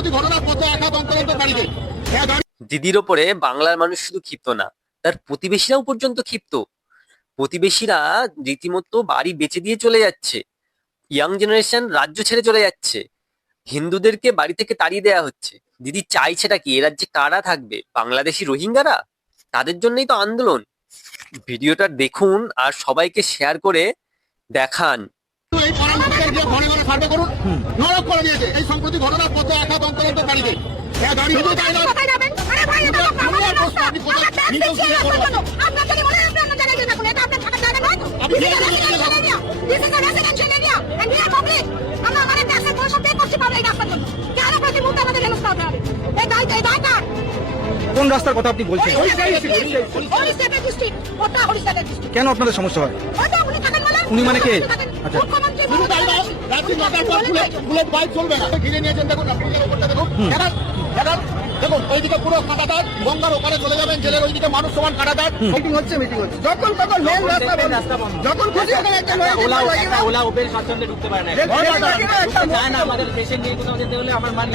সম্প্রতি ঘটনার পথে আঘাত অন্তরন্তকারীদের দিদির ওপরে বাংলার মানুষ শুধু ক্ষিপ্ত না, তার প্রতিবেশীরাও পর্যন্ত ক্ষিপ্ত। প্রতিবেশীরা রীতিমতো বাড়ি বেচে দিয়ে চলে যাচ্ছে, ইয়াং জেনারেশন রাজ্য ছেড়ে চলে যাচ্ছে, হিন্দুদেরকে বাড়ি থেকে তাড়িয়ে দেওয়া হচ্ছে। দিদি চাইছেটা কি? এ রাজ্যে কারা থাকবে? বাংলাদেশি রোহিঙ্গারা? তাদের জন্যই তো আন্দোলন। ভিডিওটা দেখুন আর সবাইকে শেয়ার করে দেখান। এই পাড়ার যে ঘরে ঘরে সার্ভে করুন, নরক করে দিয়েছে এই সম্প্রতি ঘটনার পথে আঘাত অন্তরন্তকারীদের। গাড়ি শুধু তাই নয়, কোন রাস্তার কথা আপনি বলছেন? কেন আপনাদের সমস্যা হয়? উনি মানে কে? আচ্ছা, শুধু তাই নয়, রাত্রি 9টার পর বুলেট বাইক চলবে না। ঘিরে নিয়েছেন, দেখুন আপনাদের ওপরটা দেখুন। দেখুন ওইদিকে পুরো কাটাতার, গঙ্গার ওখানে চলে যাবেন, জেলের ওইদিকে মানুষ সমান কাটাতার। মিটিং হচ্ছে যখন তখন মেন রাস্তা বন্ধ, যখন খুশি ওখানে একটা ওলা ওপেন স্বাচ্ছন্দ্যে ঢুকতে পারে না। আমাদের পেশেন্ট নিয়ে কোথাও যেতে হলে আমার মান